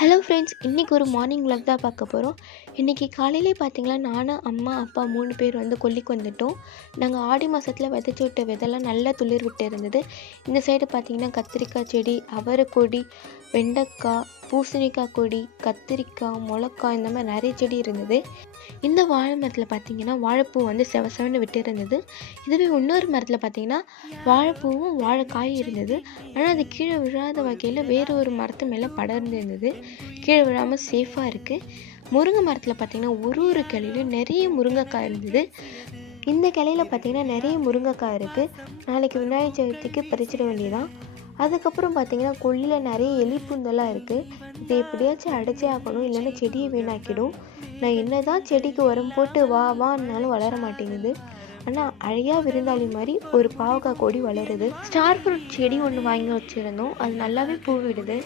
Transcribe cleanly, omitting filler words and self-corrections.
Hello friends, இன்றைக்கி ஒரு morning vlog தான் பார்க்க போகிறோம். இன்றைக்கி காலையிலே பார்த்தீங்கன்னா, நானும் அம்மா அப்பா 3 பேர் வந்து கொல்லிக்கு வந்துட்டோம். நாங்கள் ஆடி மாதத்தில் விதைச்சி விட்ட விதைலாம் நல்லா துளிர் விட்டு இருந்தது. இந்த சைடு பார்த்திங்கன்னா கத்திரிக்காய் செடி, அவரைக்கொடி, வெண்டைக்காய், பூசணிக்காய் கொடி, கத்திரிக்காய், மிளகாய் இந்த மாதிரி நிறைய செடி இருந்தது. இந்த வாழை மரத்தில் பார்த்திங்கன்னா வாழைப்பூ வந்து செவன்னு விட்டு இருந்தது. இதுவே இன்னொரு மரத்தில் பார்த்திங்கன்னா வாழைப்பூவும் வாழைக்காயும் இருந்தது. ஆனால் அது கீழே விழாத வகையில் வேறு ஒரு மரத்து மேலே படர்ந்து இருந்தது. கீழே விழாமல் சேஃபாக இருக்குது. முருங்கை மரத்தில் பார்த்திங்கன்னா ஒரு கிளையிலும் நிறைய முருங்கைக்காய் இருந்தது. இந்த கிளையில் பார்த்திங்கன்னா நிறைய முருங்கைக்காய் இருக்குது. நாளைக்கு விநாயகர் சதுர்த்திக்கு பறிச்சிட வேண்டியதான். அதுக்கப்புறம் பார்த்திங்கன்னா கொல்லியில் நிறைய எலி பூந்தெல்லாம் இருக்குது. இதை எப்படியாச்சும் அடைச்சே ஆகணும், இல்லைன்னா செடியை வீணாக்கிடும். நான் என்ன தான் செடிக்கு உரம் போட்டு வான்னாலும் வளர மாட்டேங்குது. ஆனால் அழகாக விருந்தாளி மாதிரி ஒரு பாவக்காய் கொடி வளருது. ஸ்டார் ஃப்ரூட் செடி ஒன்று வாங்கி வச்சுருந்தோம். அது நல்லாவே பூ விடுது.